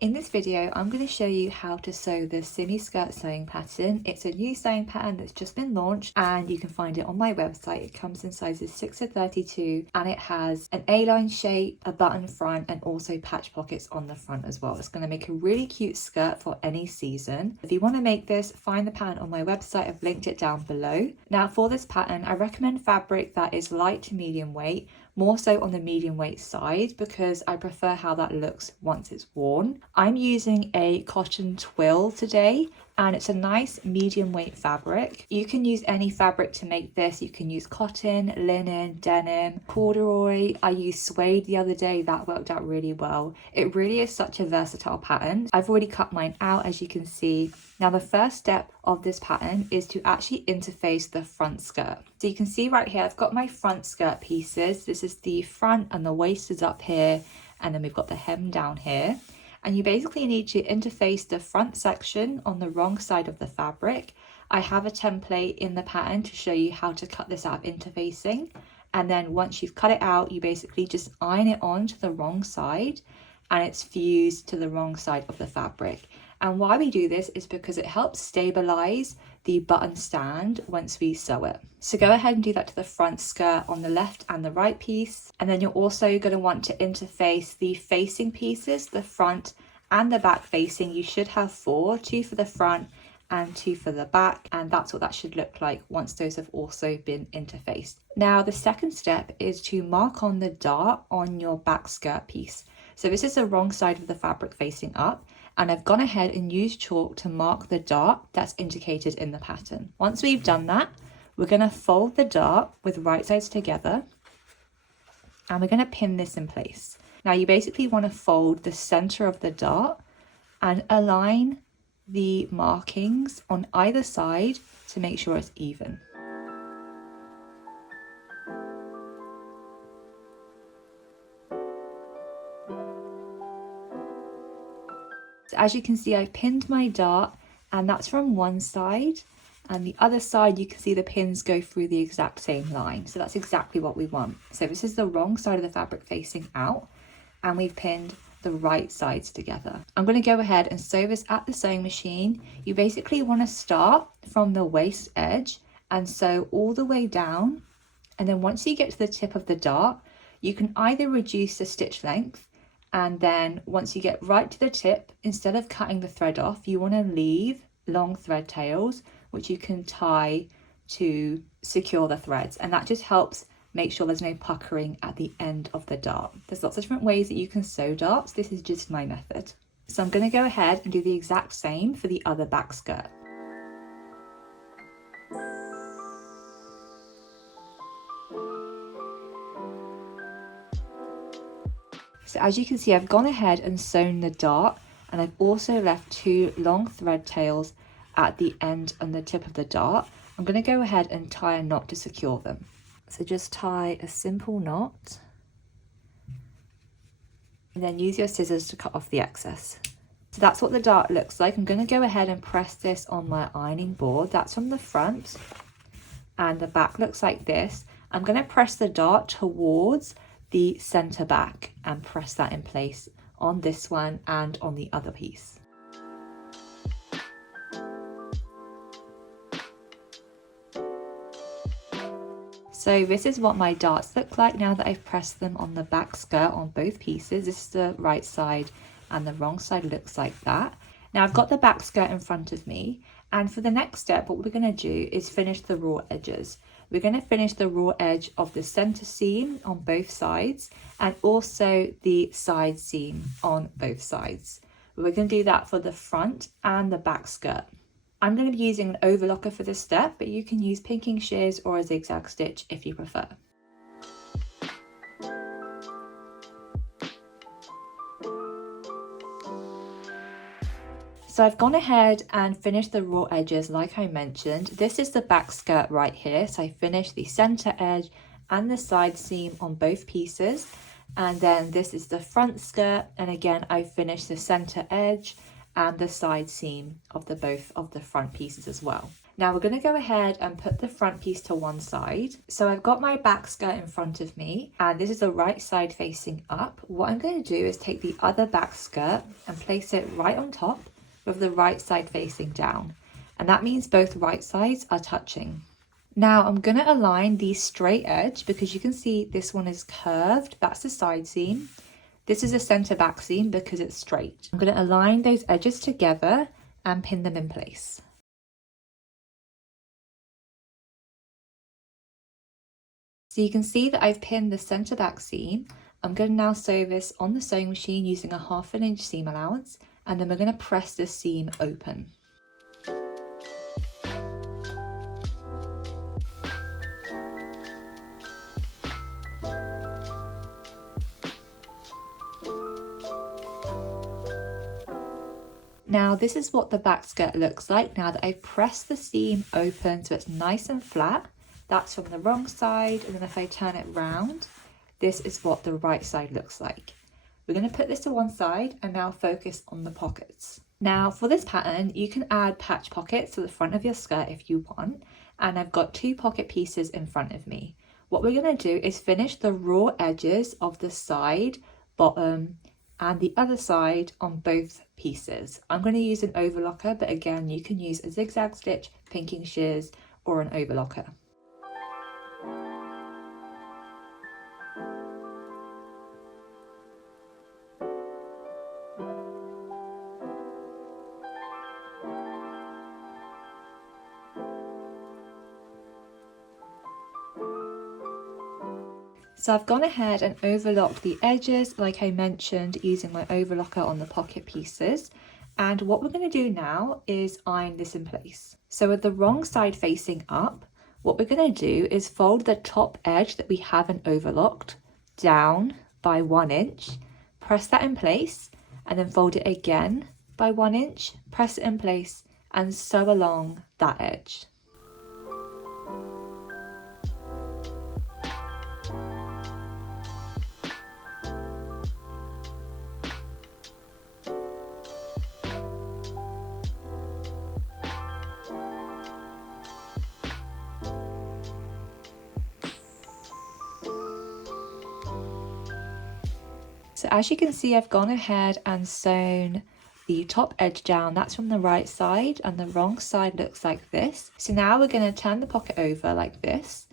In this video, I'm going to show you how to sew the Simi Skirt sewing pattern. It's a new sewing pattern that's just been launched and you can find it on my website. It comes in sizes 6 to 32 and it has an A-line shape, a button front and also patch pockets on the front as well. It's going to make a really cute skirt for any season. If you want to make this, find the pattern on my website. I've linked it down below. Now for this pattern, I recommend fabric that is light to medium weight, more so on the medium weight side because I prefer how that looks once it's worn. I'm using a cotton twill today and it's a nice medium weight fabric. You can use any fabric to make this. You can use cotton, linen, denim, corduroy. I used suede the other day. That worked out really well. It really is such a versatile pattern. I've already cut mine out, as you can see. Now the first step of this pattern is to actually interface the front skirt. So you can see right here, I've got my front skirt pieces. This is the front and the waist is up here. And then we've got the hem down here. And you basically need to interface the front section on the wrong side of the fabric. I have a template in the pattern to show you how to cut this out of interfacing. And then once you've cut it out, you basically just iron it on to the wrong side and it's fused to the wrong side of the fabric. And why we do this is because it helps stabilize the button stand once we sew it. So go ahead and do that to the front skirt on the left and the right piece. And then you're also going to want to interface the facing pieces, the front and the back facing. You should have 4, 2 for the front and 2 for the back. And that's what that should look like once those have also been interfaced. Now the second step is to mark on the dart on your back skirt piece. So this is the wrong side of the fabric facing up. And I've gone ahead and used chalk to mark the dart that's indicated in the pattern. Once we've done that, we're going to fold the dart with right sides together and we're going to pin this in place. Now you basically want to fold the center of the dart and align the markings on either side to make sure it's even. So as you can see, I've pinned my dart and that's from one side and the other side you can see the pins go through the exact same line. So that's exactly what we want. So this is the wrong side of the fabric facing out and we've pinned the right sides together. I'm going to go ahead and sew this at the sewing machine. You basically want to start from the waist edge and sew all the way down. And then once you get to the tip of the dart, you can either reduce the stitch length and then once you get right to the tip, instead of cutting the thread off, you want to leave long thread tails, which you can tie to secure the threads. And that just helps make sure there's no puckering at the end of the dart. There's lots of different ways that you can sew darts. This is just my method. So I'm going to go ahead and do the exact same for the other back skirt. So as you can see, I've gone ahead and sewn the dart and I've also left 2 long thread tails at the end and the tip of the dart. I'm going to go ahead and tie a knot to secure them. So just tie a simple knot and then use your scissors to cut off the excess. So that's what the dart looks like. I'm going to go ahead and press this on my ironing board. That's from the front and the back looks like this. I'm going to press the dart towards the center back and press that in place on this one and on the other piece. So this is what my darts look like now that I've pressed them on the back skirt on both pieces. This is the right side and the wrong side looks like that. Now I've got the back skirt in front of me and for the next step what we're going to do is finish the raw edges. We're going to finish the raw edge of the center seam on both sides and also the side seam on both sides. We're going to do that for the front and the back skirt. I'm going to be using an overlocker for this step, but you can use pinking shears or a zigzag stitch if you prefer. So I've gone ahead and finished the raw edges like I mentioned. This is the back skirt right here. So I finished the center edge and the side seam on both pieces. And then this is the front skirt. And again, I finished the center edge and the side seam of both of the front pieces as well. Now we're going to go ahead and put the front piece to one side. So I've got my back skirt in front of me and this is the right side facing up. What I'm going to do is take the other back skirt and place it right on top with the right side facing down. And that means both right sides are touching. Now I'm going to align the straight edge because you can see this one is curved. That's the side seam. This is a center back seam because it's straight. I'm going to align those edges together and pin them in place. So you can see that I've pinned the center back seam. I'm going to now sew this on the sewing machine using a 1/2 inch seam allowance, and then we're going to press this seam open. Now this is what the back skirt looks like now that I've pressed the seam open so it's nice and flat. That's from the wrong side, and then if I turn it round, this is what the right side looks like. We're going to put this to one side and now focus on the pockets. Now for this pattern, you can add patch pockets to the front of your skirt if you want, and I've got 2 pocket pieces in front of me. What we're going to do is finish the raw edges of the side, bottom, and the other side on both pieces. I'm going to use an overlocker, but again, you can use a zigzag stitch, pinking shears, or an overlocker. So I've gone ahead and overlocked the edges like I mentioned using my overlocker on the pocket pieces, and what we're going to do now is iron this in place. So with the wrong side facing up, what we're going to do is fold the top edge that we haven't overlocked down by 1 inch, press that in place, and then fold it again by 1 inch, press it in place, and sew along that edge. So as you can see, I've gone ahead and sewn the top edge down. That's from the right side, and the wrong side looks like this. So now we're going to turn the pocket over like this,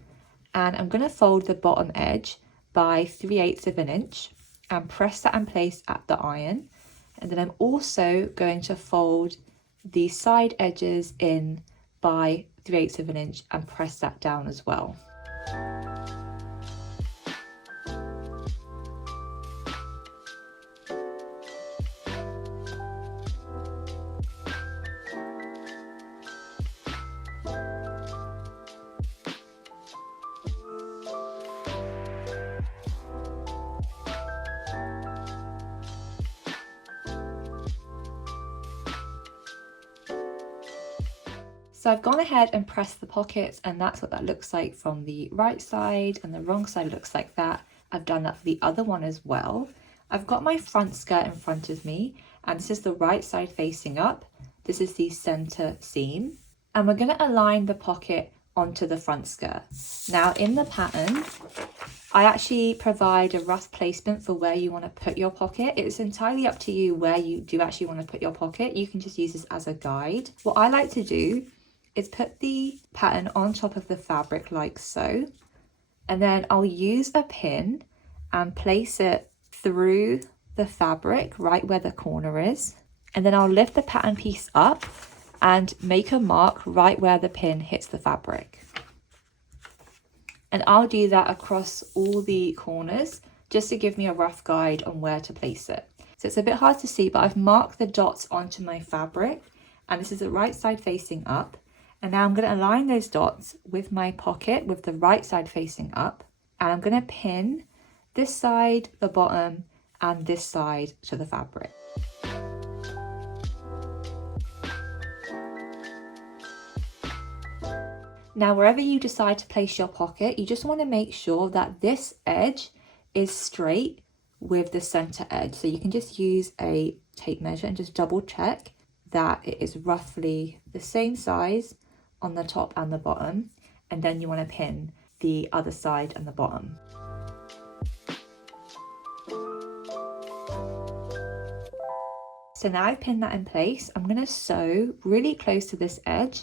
and I'm going to fold the bottom edge by 3/8 of an inch and press that in place at the iron. And then I'm also going to fold the side edges in by 3/8 of an inch and press that down as well. So I've gone ahead and pressed the pockets, and that's what that looks like from the right side, and the wrong side looks like that. I've done that for the other one as well. I've got my front skirt in front of me, and this is the right side facing up. This is the center seam, and we're going to align the pocket onto the front skirt. Now in the pattern, I actually provide a rough placement for where you want to put your pocket. It's entirely up to you where you do actually want to put your pocket. You can just use this as a guide. What I like to do is put the pattern on top of the fabric like so, and then I'll use a pin and place it through the fabric right where the corner is, and then I'll lift the pattern piece up and make a mark right where the pin hits the fabric. And I'll do that across all the corners just to give me a rough guide on where to place it. So it's a bit hard to see, but I've marked the dots onto my fabric, and this is the right side facing up. And now I'm going to align those dots with my pocket with the right side facing up, and I'm going to pin this side, the bottom, and this side to the fabric. Now wherever you decide to place your pocket, you just want to make sure that this edge is straight with the center edge. So you can just use a tape measure and just double check that it is roughly the same size on the top and the bottom, and then you want to pin the other side and the bottom. So now I've pinned that in place, I'm going to sew really close to this edge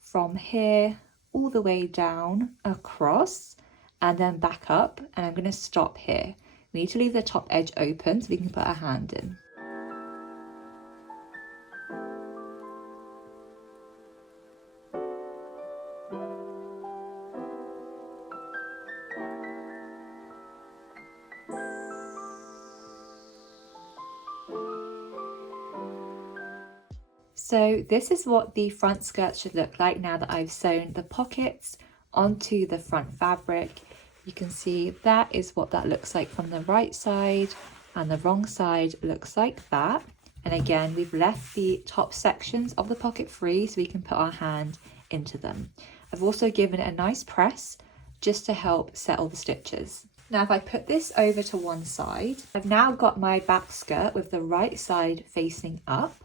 from here all the way down across and then back up, and I'm going to stop here. We need to leave the top edge open so we can put our hand in. So this is what the front skirt should look like now that I've sewn the pockets onto the front fabric. You can see that is what that looks like from the right side, and the wrong side looks like that. And again, we've left the top sections of the pocket free so we can put our hand into them. I've also given it a nice press just to help settle the stitches. Now if I put this over to one side, I've now got my back skirt with the right side facing up.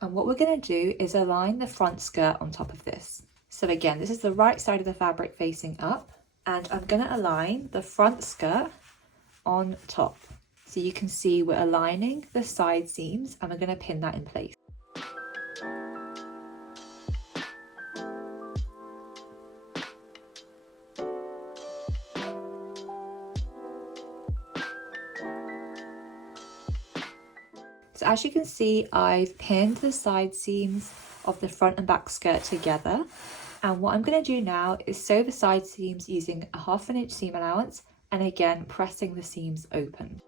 And what we're going to do is align the front skirt on top of this. So again, this is the right side of the fabric facing up, and I'm going to align the front skirt on top. So you can see we're aligning the side seams and we're going to pin that in place. So as you can see, I've pinned the side seams of the front and back skirt together. And what I'm going to do now is sew the side seams using a 1/2 inch seam allowance, and again, pressing the seams open.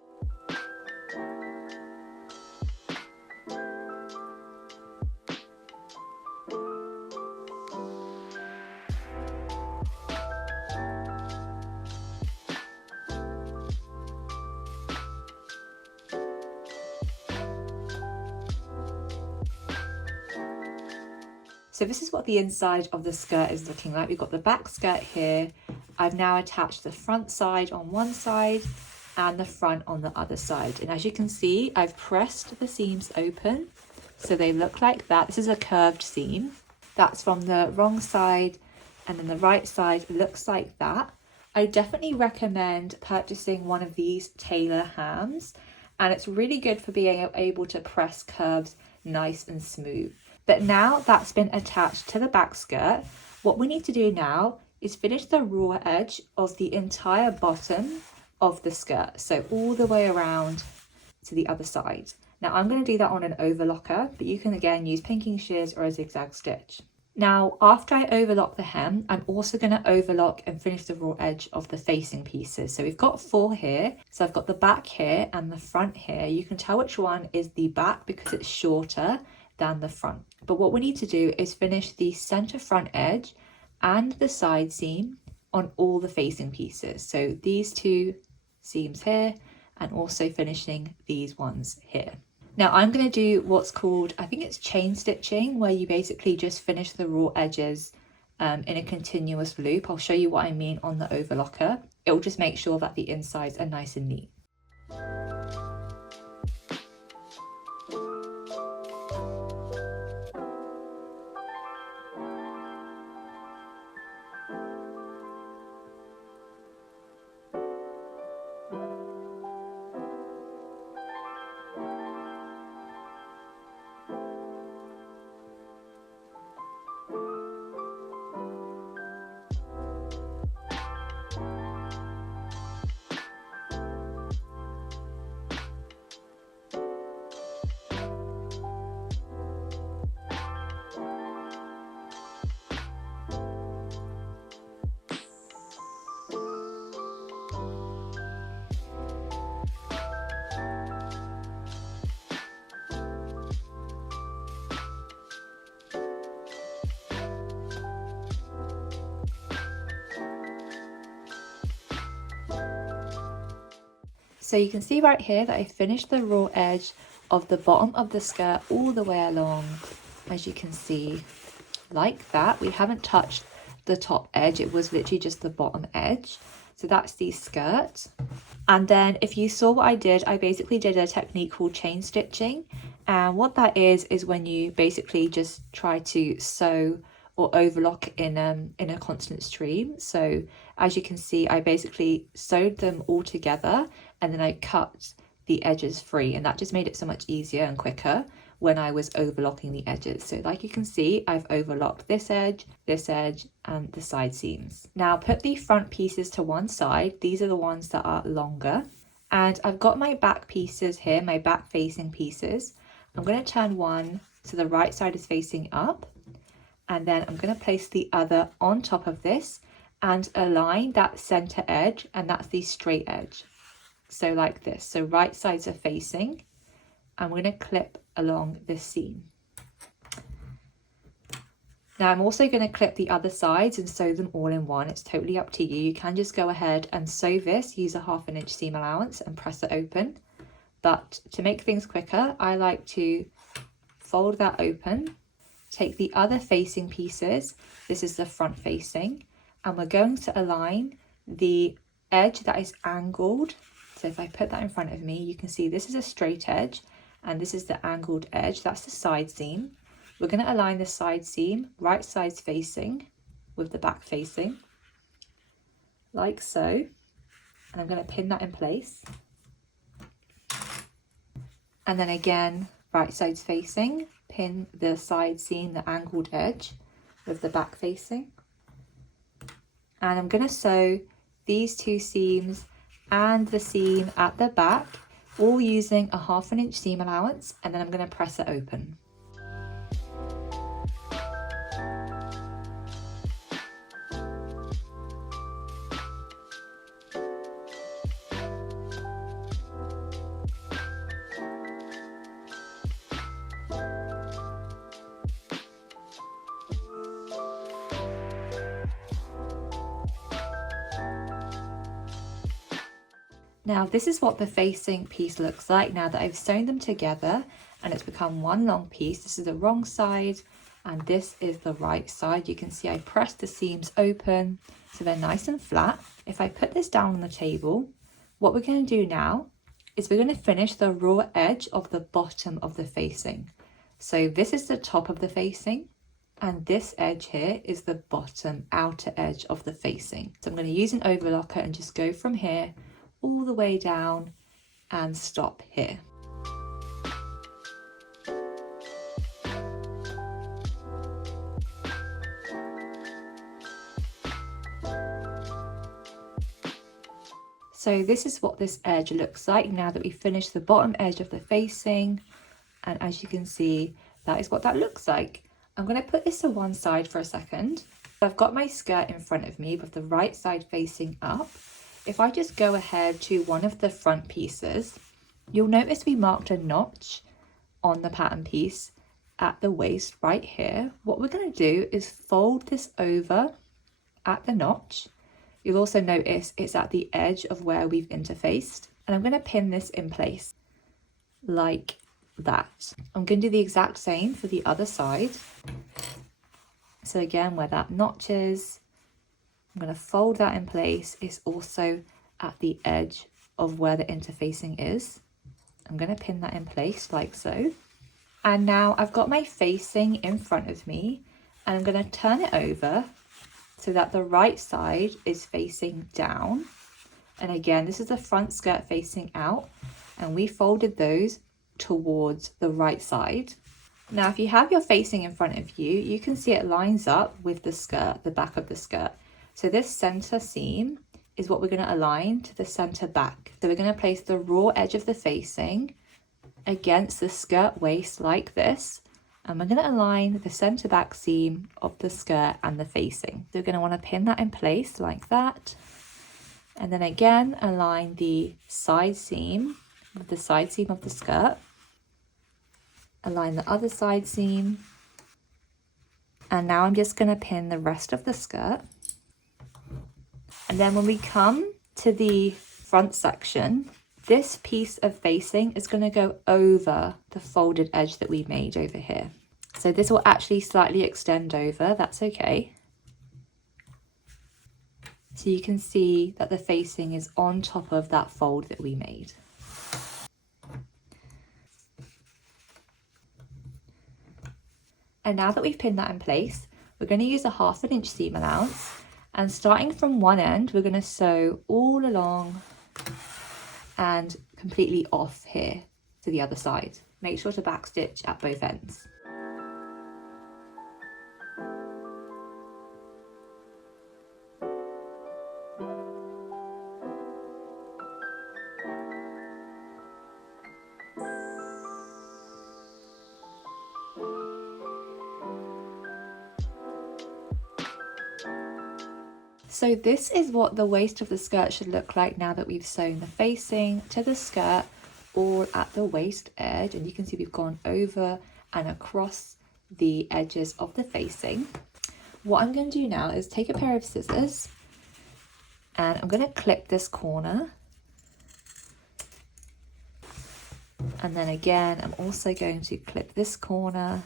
So this is what the inside of the skirt is looking like. We've got the back skirt here. I've now attached the front side on one side and the front on the other side. And as you can see, I've pressed the seams open so they look like that. This is a curved seam. That's from the wrong side, and then the right side looks like that. I definitely recommend purchasing one of these tailor hams, and it's really good for being able to press curves nice and smooth. But now that's been attached to the back skirt, what we need to do now is finish the raw edge of the entire bottom of the skirt. So all the way around to the other side. Now I'm going to do that on an overlocker, but you can again use pinking shears or a zigzag stitch. Now after I overlock the hem, I'm also going to overlock and finish the raw edge of the facing pieces. So we've got 4 here. So I've got the back here and the front here. You can tell which one is the back because it's shorter than the front. But what we need to do is finish the center front edge and the side seam on all the facing pieces. So these 2 seams here, and also finishing these ones here. Now I'm going to do what's called, I think it's chain stitching, where you basically just finish the raw edges in a continuous loop. I'll show you what I mean on the overlocker. It will just make sure that the insides are nice and neat. So you can see right here that I finished the raw edge of the bottom of the skirt all the way along, as you can see, like that. We haven't touched the top edge, it was literally just the bottom edge. So that's the skirt. And then if you saw what I did, I basically did a technique called chain stitching. And what that is when you basically just try to sew or overlock in a constant stream. So as you can see, I basically sewed them all together and then I cut the edges free, and that just made it so much easier and quicker when I was overlocking the edges. So like you can see, I've overlocked this edge, and the side seams. Now put the front pieces to one side. These are the ones that are longer. And I've got my back pieces here, my back facing pieces. I'm going to turn one so the right side is facing up. And then I'm going to place the other on top of this and align that center edge, and that's the straight edge. So like this. So right sides are facing. I'm going to clip along this seam. Now I'm also going to clip the other sides and sew them all in one. It's totally up to you. You can just go ahead and sew this, use a 1/2 inch seam allowance and press it open. But to make things quicker, I like to fold that open, take the other facing pieces, this is the front facing, and we're going to align the edge that is angled. So if I put that in front of me, you can see this is a straight edge and this is the angled edge, that's the side seam. We're going to align the side seam, right sides facing with the back facing, like so. And I'm going to pin that in place. And then again, right sides facing, pin the side seam, the angled edge with the back facing. And I'm going to sew these two seams and the seam at the back, all using a 1/2 inch seam allowance, and then I'm going to press it open. Now this is what the facing piece looks like now that I've sewn them together and it's become one long piece. This is the wrong side and this is the right side. You can see I pressed the seams open so they're nice and flat. If I put this down on the table, what we're going to do now is we're going to finish the raw edge of the bottom of the facing. So this is the top of the facing and this edge here is the bottom outer edge of the facing. So I'm going to use an overlocker and just go from here all the way down and stop here. So this is what this edge looks like now that we've finished the bottom edge of the facing, and as you can see, that is what that looks like. I'm going to put this to one side for a second. I've got my skirt in front of me with the right side facing up. If I just go ahead to one of the front pieces, you'll notice we marked a notch on the pattern piece at the waist right here. What we're going to do is fold this over at the notch. You'll also notice it's at the edge of where we've interfaced, and I'm going to pin this in place like that. I'm going to do the exact same for the other side. So again, where that notch is, I'm going to fold that in place. It's also at the edge of where the interfacing is. I'm going to pin that in place like so. And now I've got my facing in front of me and I'm going to turn it over so that the right side is facing down. And again, this is the front skirt facing out and we folded those towards the right side. Now, if you have your facing in front of you, you can see it lines up with the skirt, the back of the skirt. So this center seam is what we're going to align to the center back. So we're going to place the raw edge of the facing against the skirt waist like this. And we're going to align the center back seam of the skirt and the facing. So we're going to want to pin that in place like that. And then again, align the side seam with the side seam of the skirt. Align the other side seam. And now I'm just going to pin the rest of the skirt. And then when we come to the front section, this piece of facing is going to go over the folded edge that we made over here. So this will actually slightly extend over, that's okay. So you can see that the facing is on top of that fold that we made. And now that we've pinned that in place, we're going to use a 1/2 inch seam allowance, and starting from one end, we're going to sew all along and completely off here to the other side. Make sure to backstitch at both ends. So this is what the waist of the skirt should look like now that we've sewn the facing to the skirt all at the waist edge, and you can see we've gone over and across the edges of the facing. What I'm going to do now is take a pair of scissors and I'm going to clip this corner, and then again I'm also going to clip this corner,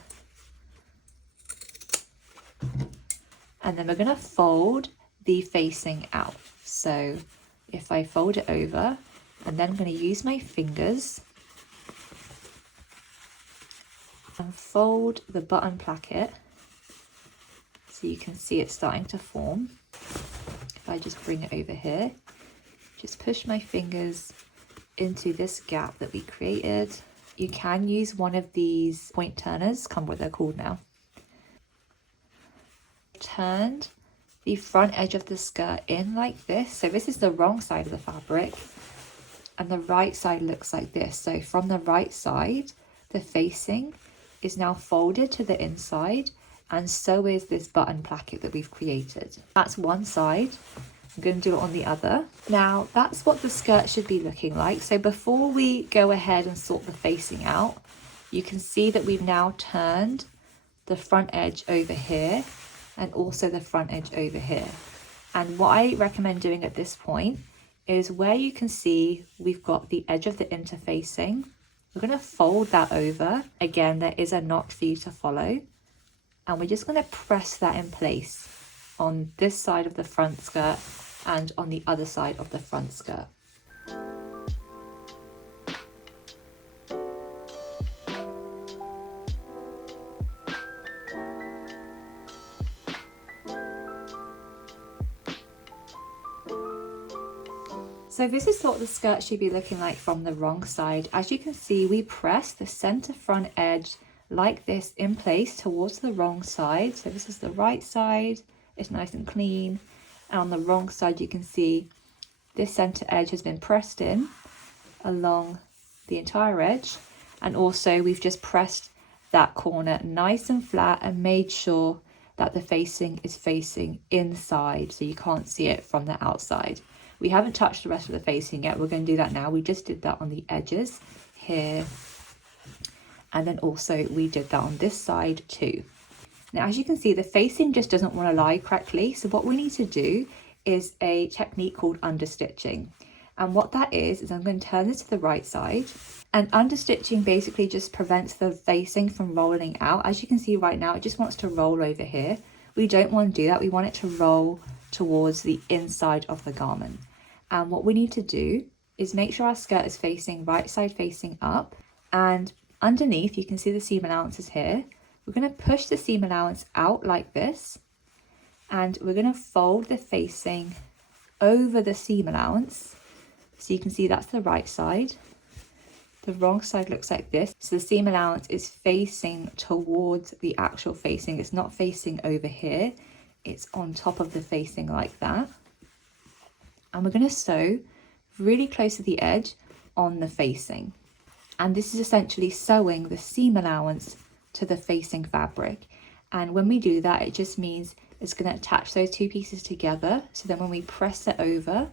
and then we're going to fold the facing out. So if I fold it over, and then I'm going to use my fingers and fold the button placket so you can see it starting to form. If I just bring it over here, just push my fingers into this gap that we created. You can use one of these point turners, can't remember what they're called now. Turned the front edge of the skirt in like this. So this is the wrong side of the fabric and the right side looks like this. So from the right side, the facing is now folded to the inside, and so is this button placket that we've created. That's one side. I'm going to do it on the other. Now that's what the skirt should be looking like. So before we go ahead and sort the facing out, you can see that we've now turned the front edge over here and also the front edge over here. And what I recommend doing at this point is where you can see we've got the edge of the interfacing, we're going to fold that over. Again, there is a knot for you to follow, and we're just going to press that in place on this side of the front skirt and on the other side of the front skirt. So this is what the skirt should be looking like from the wrong side. As you can see, we press the center front edge like this in place towards the wrong side. So this is the right side, it's nice and clean. And on the wrong side, you can see this center edge has been pressed in along the entire edge. And also we've just pressed that corner nice and flat and made sure that the facing is facing inside so you can't see it from the outside. We haven't touched the rest of the facing yet. We're going to do that now. We just did that on the edges here. And then also we did that on this side too. Now, as you can see, the facing just doesn't want to lie correctly. So what we need to do is a technique called understitching. And what that is I'm going to turn this to the right side. And understitching basically just prevents the facing from rolling out. As you can see right now, it just wants to roll over here. We don't want to do that. We want it to roll towards the inside of the garment. And what we need to do is make sure our skirt is facing right side facing up, and underneath you can see the seam allowances here. We're going to push the seam allowance out like this, and we're going to fold the facing over the seam allowance. So you can see that's the right side. The wrong side looks like this. So the seam allowance is facing towards the actual facing. It's not facing over here. It's on top of the facing like that. And we're going to sew really close to the edge on the facing. And this is essentially sewing the seam allowance to the facing fabric. And when we do that, it just means it's going to attach those two pieces together. So then when we press it over,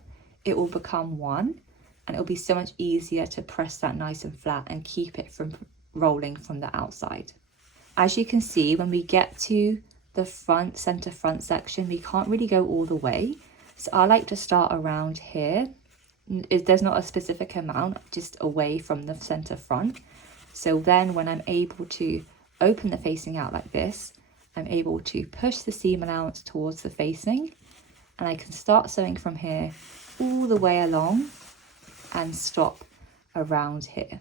it will become one. And it'll be so much easier to press that nice and flat and keep it from rolling from the outside. As you can see, when we get to the center front section, we can't really go all the way. So I like to start around here. There's not a specific amount, just away from the center front. So then when I'm able to open the facing out like this, I'm able to push the seam allowance towards the facing, and I can start sewing from here all the way along and stop around here.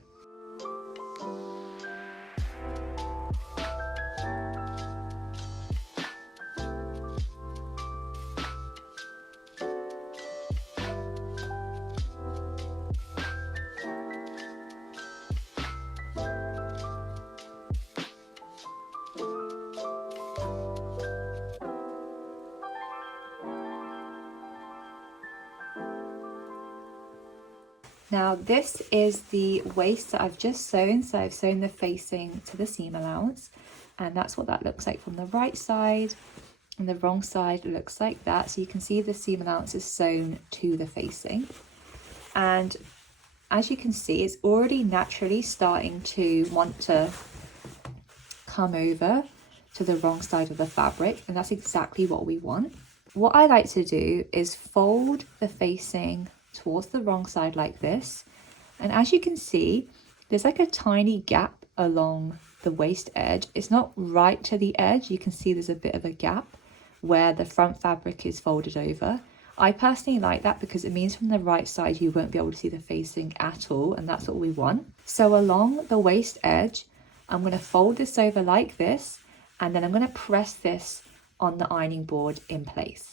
Now this is the waist that I've just sewn, so I've sewn the facing to the seam allowance, and that's what that looks like from the right side, and the wrong side looks like that. So you can see the seam allowance is sewn to the facing, and as you can see, it's already naturally starting to want to come over to the wrong side of the fabric, and that's exactly what we want. What I like to do is fold the facing towards the wrong side like this, and as you can see, there's like a tiny gap along the waist edge. It's not right to the edge, you can see there's a bit of a gap where the front fabric is folded over. I personally like that because it means from the right side you won't be able to see the facing at all, and that's what we want. So along the waist edge, I'm going to fold this over like this, and then I'm going to press this on the ironing board in place.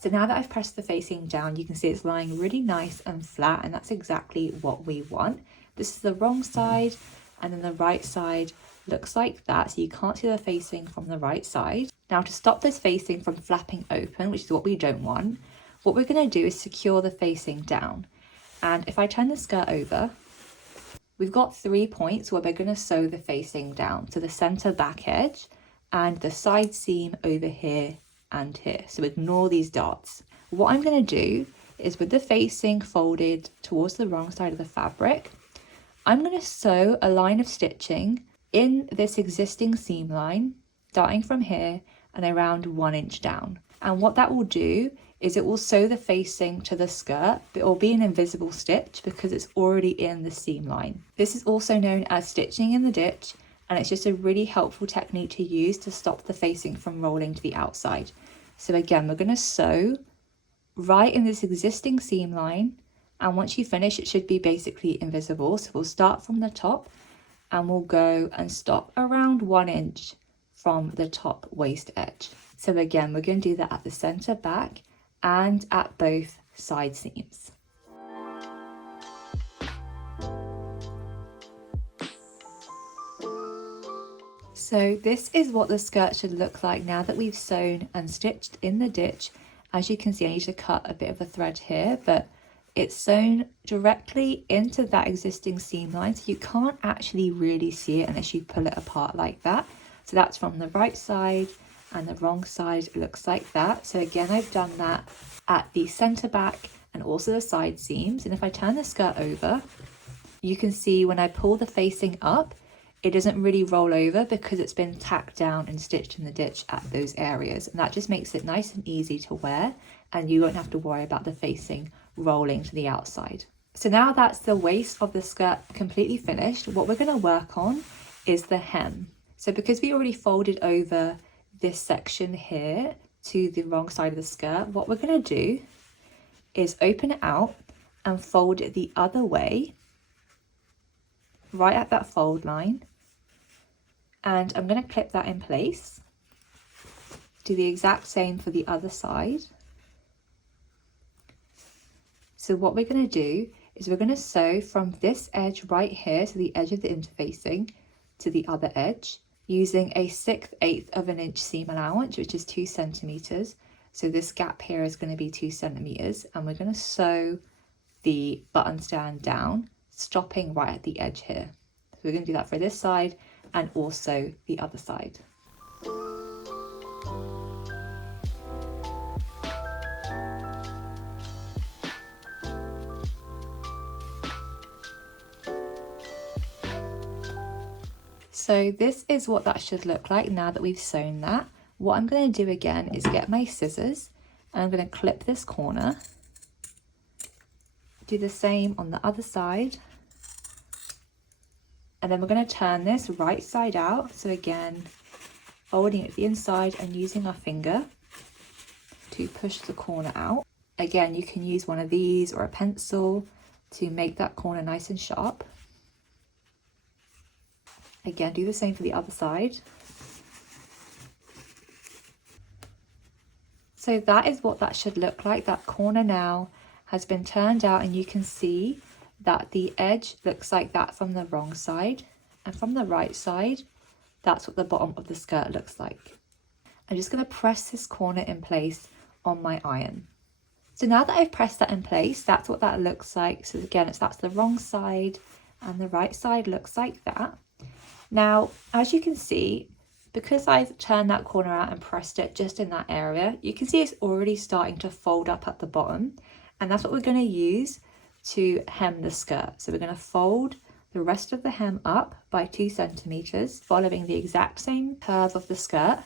So now that I've pressed the facing down, you can see it's lying really nice and flat, and that's exactly what we want. This is the wrong side, and then the right side looks like that, so you can't see the facing from the right side. Now to stop this facing from flapping open, which is what we don't want, what we're going to do is secure the facing down. And if I turn the skirt over, we've got 3 points where we're going to sew the facing down. So the center back edge and the side seam over here and here, so ignore these dots. What I'm going to do is, with the facing folded towards the wrong side of the fabric, I'm going to sew a line of stitching in this existing seam line, starting from here and around 1 inch down. And what that will do is it will sew the facing to the skirt, but it will be an invisible stitch because it's already in the seam line. This is also known as stitching in the ditch, and it's just a really helpful technique to use to stop the facing from rolling to the outside. So again, we're going to sew right in this existing seam line, and once you finish, it should be basically invisible. So we'll start from the top and we'll go and stop around 1 inch from the top waist edge. So again, we're going to do that at the center back and at both side seams. So this is what the skirt should look like now that we've sewn and stitched in the ditch. As you can see, I need to cut a bit of a thread here, but it's sewn directly into that existing seam line, so you can't actually really see it unless you pull it apart like that. So that's from the right side, and the wrong side looks like that. So again, I've done that at the center back and also the side seams. And if I turn the skirt over, you can see when I pull the facing up, it doesn't really roll over because it's been tacked down and stitched in the ditch at those areas, and that just makes it nice and easy to wear, and you won't have to worry about the facing rolling to the outside. So now that's the waist of the skirt completely finished, what we're going to work on is the hem. So because we already folded over this section here to the wrong side of the skirt, what we're going to do is open it out and fold it the other way, right at that fold line, and I'm going to clip that in place. Do the exact same for the other side. So what we're going to do is we're going to sew from this edge right here, so the edge of the interfacing, to the other edge, using a 6/8 of an inch seam allowance, which is 2 centimeters. So this gap here is going to be 2 centimeters, and we're going to sew the button stand down, stopping right at the edge here. So we're going to do that for this side and also the other side. So this is what that should look like now that we've sewn that. What I'm going to do again is get my scissors, and I'm going to clip this corner. Do the same on the other side. And then we're going to turn this right side out. So again, folding it to the inside and using our finger to push the corner out. Again, you can use one of these or a pencil to make that corner nice and sharp. Again, do the same for the other side. So that is what that should look like. That corner now has been turned out, and you can see that the edge looks like that from the wrong side, and from the right side, that's what the bottom of the skirt looks like. I'm just going to press this corner in place on my iron. So now that I've pressed that in place, that's what that looks like. So again, that's the wrong side, and the right side looks like that. Now, as you can see, because I've turned that corner out and pressed it just in that area, you can see it's already starting to fold up at the bottom, and that's what we're going to use to hem the skirt. So we're going to fold the rest of the hem up by 2 centimeters, following the exact same curve of the skirt,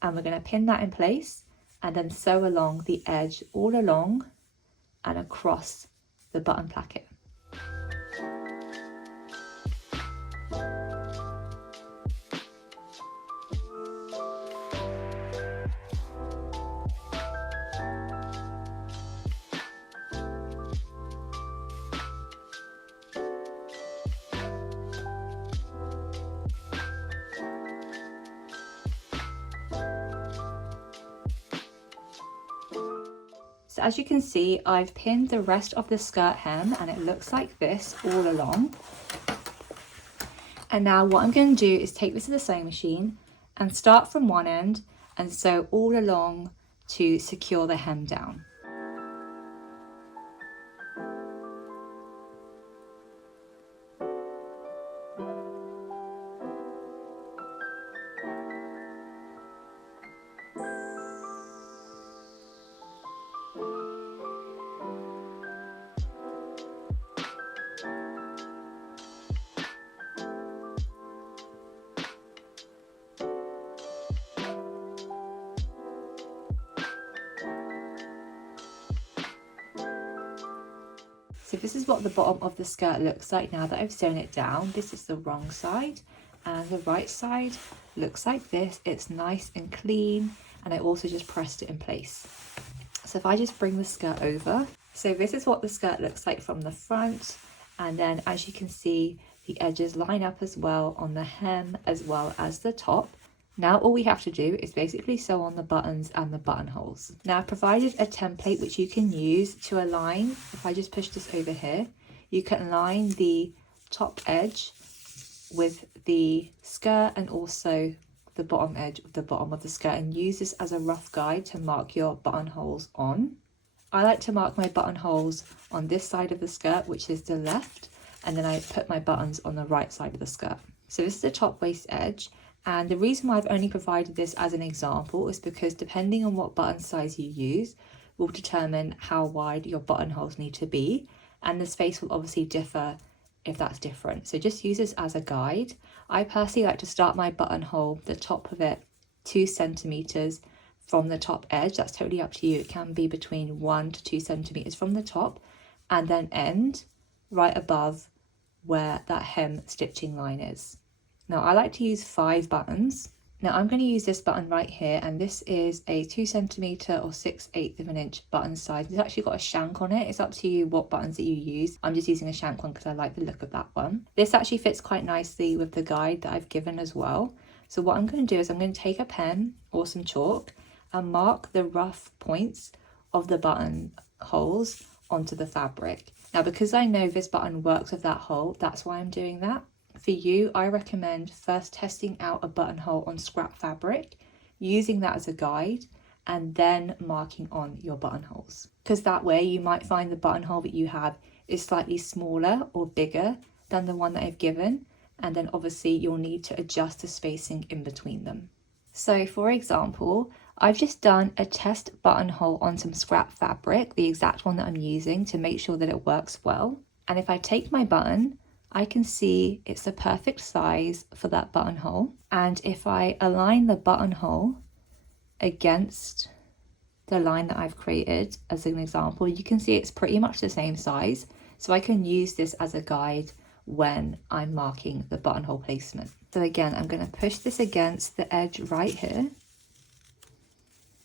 and we're going to pin that in place and then sew along the edge all along and across the button placket. So as you can see, I've pinned the rest of the skirt hem, and it looks like this all along. And now what I'm going to do is take this to the sewing machine and start from one end and sew all along to secure the hem down. So this is what the bottom of the skirt looks like now that I've sewn it down. This is the wrong side, and the right side looks like this. It's nice and clean, and I also just pressed it in place. So if I just bring the skirt over, so this is what the skirt looks like from the front, and then as you can see, the edges line up as well on the hem as well as the top. Now all we have to do is basically sew on the buttons and the buttonholes. Now I've provided a template which you can use to align. If I just push this over here, you can align the top edge with the skirt and also the bottom edge of the bottom of the skirt, and use this as a rough guide to mark your buttonholes on. I like to mark my buttonholes on this side of the skirt, which is the left, and then I put my buttons on the right side of the skirt. So this is the top waist edge. And the reason why I've only provided this as an example is because depending on what button size you use will determine how wide your buttonholes need to be, and the space will obviously differ if that's different. So just use this as a guide. I personally like to start my buttonhole, the top of it, 2 centimeters from the top edge. That's totally up to you. It can be between 1 to 2 centimeters from the top, and then end right above where that hem stitching line is. Now I like to use 5 buttons. Now I'm going to use this button right here, and this is a 2 centimeter or 6/8 of an inch button size. It's actually got a shank on it. It's up to you what buttons that you use. I'm just using a shank one because I like the look of that one. This actually fits quite nicely with the guide that I've given as well. So what I'm going to do is I'm going to take a pen or some chalk and mark the rough points of the button holes onto the fabric. Now because I know this button works with that hole, that's why I'm doing that. For you, I recommend first testing out a buttonhole on scrap fabric, using that as a guide, and then marking on your buttonholes. Because that way you might find the buttonhole that you have is slightly smaller or bigger than the one that I've given, and then obviously you'll need to adjust the spacing in between them. So for example, I've just done a test buttonhole on some scrap fabric, the exact one that I'm using, to make sure that it works well. And if I take my button, I can see it's the perfect size for that buttonhole. And if I align the buttonhole against the line that I've created as an example, you can see it's pretty much the same size. So I can use this as a guide when I'm marking the buttonhole placement. So again, I'm going to push this against the edge right here.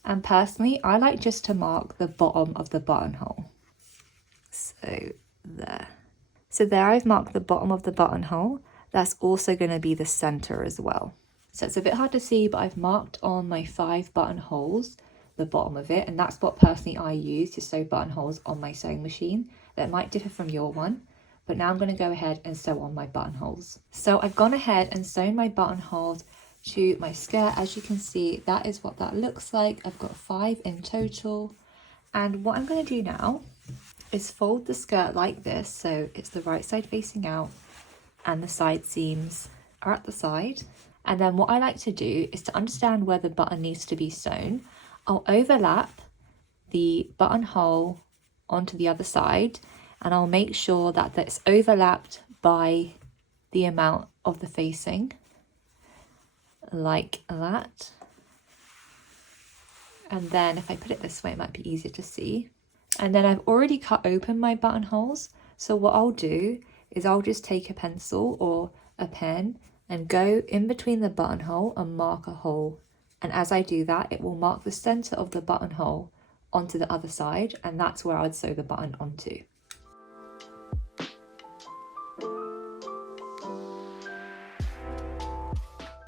And personally, I like just to mark the bottom of the buttonhole. So there. So there I've marked the bottom of the buttonhole. That's also going to be the center as well. So it's a bit hard to see, but I've marked on my 5 buttonholes the bottom of it, and that's what personally I use to sew buttonholes on my sewing machine. That might differ from your one, but now I'm going to go ahead and sew on my buttonholes. So I've gone ahead and sewn my buttonholes to my skirt. As you can see, that is what that looks like. I've got 5 in total, and what I'm going to do now is fold the skirt like this, so it's the right side facing out and the side seams are at the side. And then what I like to do is to understand where the button needs to be sewn. I'll overlap the buttonhole onto the other side, and I'll make sure that that's overlapped by the amount of the facing, like that. And then if I put it this way, it might be easier to see. And then I've already cut open my buttonholes. So what I'll do is I'll just take a pencil or a pen and go in between the buttonhole and mark a hole. And as I do that, it will mark the center of the buttonhole onto the other side, and that's where I'd sew the button onto.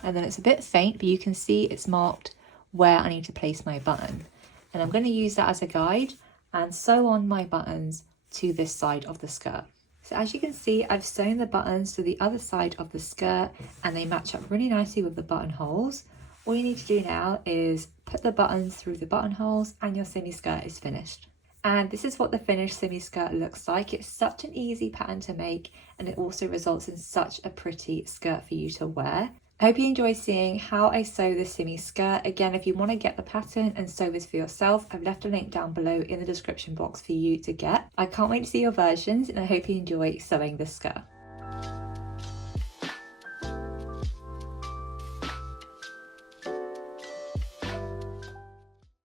And then it's a bit faint, but you can see it's marked where I need to place my button. And I'm going to use that as a guide and sew on my buttons to this side of the skirt. So as you can see, I've sewn the buttons to the other side of the skirt and they match up really nicely with the buttonholes. All you need to do now is put the buttons through the buttonholes and your Simi skirt is finished. And this is what the finished Simi skirt looks like. It's such an easy pattern to make, and it also results in such a pretty skirt for you to wear. I hope you enjoy seeing how I sew this Simi skirt. Again, if you want to get the pattern and sew this for yourself, I've left a link down below in the description box for you to get. I can't wait to see your versions, and I hope you enjoy sewing this skirt.